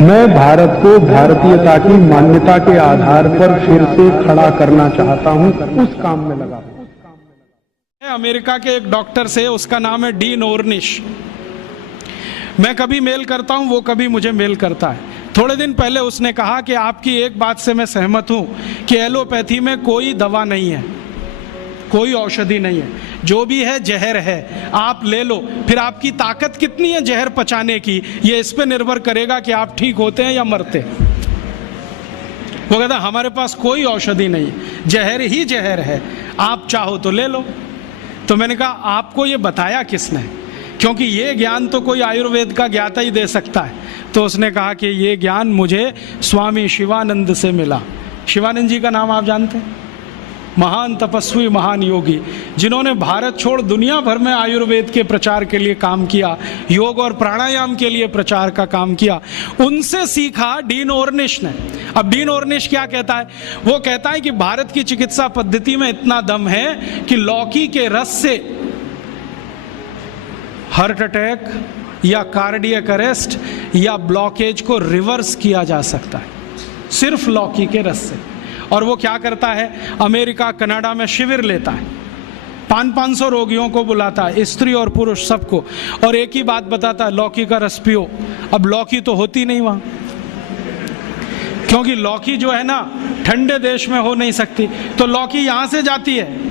मैं भारत को भारतीयता की मान्यता के आधार पर फिर से खड़ा करना चाहता हूं, उस काम में लगा हूं। अमेरिका के एक डॉक्टर से, उसका नाम है डीन ऑर्निश। मैं कभी मेल करता हूं, वो कभी मुझे मेल करता है। थोड़े दिन पहले उसने कहा कि आपकी एक बात से मैं सहमत हूं कि एलोपैथी में कोई दवा नहीं है, कोई औषधि नहीं है, जो भी है जहर है, आप ले लो। फिर आपकी ताकत कितनी है जहर पचाने की, ये इस पे निर्भर करेगा कि आप ठीक होते हैं या मरते हैं। वो कहता हमारे पास कोई औषधि नहीं है, जहर ही जहर है, आप चाहो तो ले लो। तो मैंने कहा आपको ये बताया किसने, क्योंकि ये ज्ञान तो कोई आयुर्वेद का ज्ञाता ही दे सकता है। तो उसने कहा कि ये ज्ञान मुझे स्वामी शिवानंद से मिला। शिवानंद जी का नाम आप जानते हैं? महान तपस्वी, महान योगी, जिन्होंने भारत छोड़ दुनिया भर में आयुर्वेद के प्रचार के लिए काम किया, योग और प्राणायाम के लिए प्रचार का काम किया। उनसे सीखा डीन ऑर्निश ने। अब डीन ऑर्निश क्या कहता है? वो कहता है कि भारत की चिकित्सा पद्धति में इतना दम है कि लौकी के रस से हार्ट अटैक या कार्डियक अरेस्ट या ब्लॉकेज को रिवर्स किया जा सकता है, सिर्फ लौकी के रस से। और वो क्या करता है, अमेरिका कनाडा में शिविर लेता है, 500 रोगियों को बुलाता है, स्त्री और पुरुष सबको, और एक ही बात बताता है, लौकी का रस पियो। अब लौकी तो होती नहीं वहाँ, क्योंकि लौकी जो है ना ठंडे देश में हो नहीं सकती, तो लौकी यहाँ से जाती है।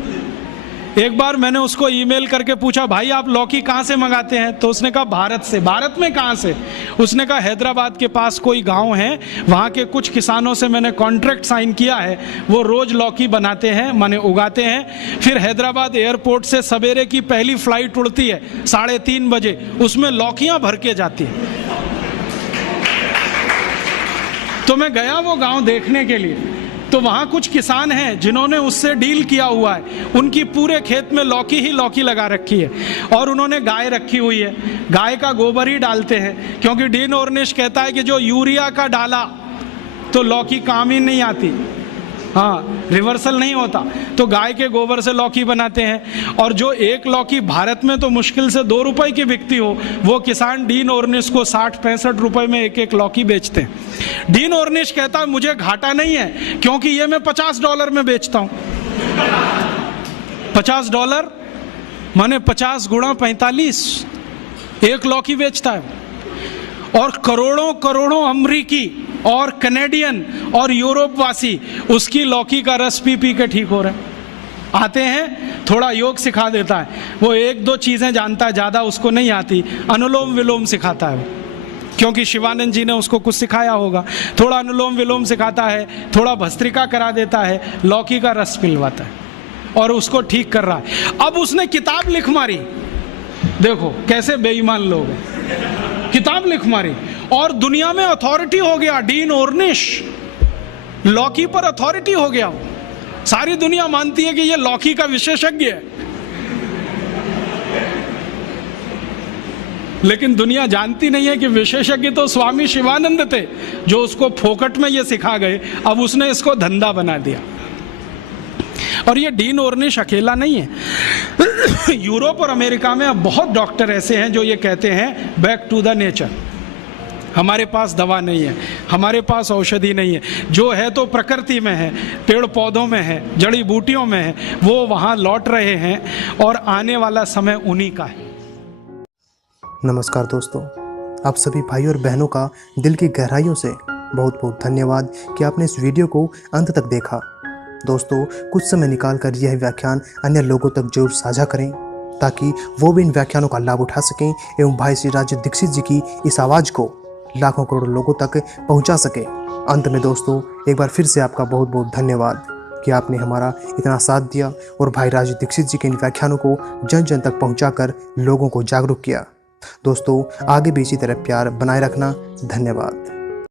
एक बार मैंने उसको ईमेल करके पूछा, भाई आप लौकी कहाँ से मंगाते हैं? तो उसने कहा भारत से। भारत में कहाँ से? उसने कहा हैदराबाद के पास कोई गांव है, वहाँ के कुछ किसानों से मैंने कॉन्ट्रैक्ट साइन किया है, वो रोज लौकी बनाते हैं, माने उगाते हैं। फिर हैदराबाद एयरपोर्ट से सवेरे की पहली फ्लाइट उड़ती है 3:30 बजे, उसमें लौकियाँ भर के जाती है। तो मैं गया वो गाँव देखने के लिए, तो वहाँ कुछ किसान हैं जिन्होंने उससे डील किया हुआ है, उनकी पूरे खेत में लौकी ही लौकी लगा रखी है, और उन्होंने गाय रखी हुई है, गाय का गोबर ही डालते हैं, क्योंकि डीन ऑर्निश कहता है कि जो यूरिया का डाला तो लौकी काम ही नहीं आती, हाँ रिवर्सल नहीं होता, तो गाय के गोबर से लौकी बनाते हैं। और जो एक लौकी भारत में तो मुश्किल से 2 रुपए की बिकती हो, वो किसान डीन ऑर्निश को 60-65 रुपए में एक लौकी बेचते हैं। डीन ऑर्निश कहता है मुझे घाटा नहीं है, क्योंकि ये मैं $50 में बेचता हूँ। $50 माने 50 गुणा 45, एक लौकी बेचता है। और करोड़ों करोड़ों अमरीकी और कनेडियन और यूरोप वासी उसकी लौकी का रस पी पी के ठीक हो रहे हैं। आते हैं, थोड़ा योग सिखा देता है, वो 1-2 चीज़ें जानता है, ज़्यादा उसको नहीं आती, अनुलोम विलोम सिखाता है वो, क्योंकि शिवानंद जी ने उसको कुछ सिखाया होगा। थोड़ा अनुलोम विलोम सिखाता है, थोड़ा भस्त्रिका करा देता है, लौकी का रस पिलवाता है, और उसको ठीक कर रहा है। अब उसने किताब लिख मारी, देखो कैसे बेईमान लोग हैं, किताब लिख मारी और दुनिया में अथॉरिटी हो गया। डीन ऑर्निश लौकी पर अथॉरिटी हो गया, सारी दुनिया मानती है कि ये लौकी का विशेषज्ञ है। लेकिन दुनिया जानती नहीं है कि विशेषज्ञ तो स्वामी शिवानंद थे, जो उसको फोकट में ये सिखा गए, अब उसने इसको धंधा बना दिया। और ये डीन ऑर्निश अकेला नहीं है, यूरोप और अमेरिका में अब बहुत डॉक्टर ऐसे हैं जो ये कहते हैं बैक टू द नेचर, हमारे पास दवा नहीं है, हमारे पास औषधि नहीं है, जो है तो प्रकृति में है, पेड़ पौधों में है, जड़ी बूटियों में है, वो वहाँ लौट रहे हैं और आने वाला समय उन्हीं का है। नमस्कार दोस्तों, आप सभी भाई और बहनों का दिल की गहराइयों से बहुत बहुत धन्यवाद कि आपने इस वीडियो को अंत तक देखा। दोस्तों, कुछ समय निकालकर यह व्याख्यान अन्य लोगों तक जरूर साझा करें, ताकि वो भी इन व्याख्यानों का लाभ उठा सकें एवं भाई श्री राज दीक्षित जी की इस आवाज़ को लाखों करोड़ों लोगों तक पहुंचा सके। अंत में दोस्तों, एक बार फिर से आपका बहुत बहुत धन्यवाद कि आपने हमारा इतना साथ दिया और भाई राज दीक्षित जी के इन व्याख्यानों को जन जन तक पहुंचाकर लोगों को जागरूक किया। दोस्तों, आगे भी इसी तरह प्यार बनाए रखना। धन्यवाद।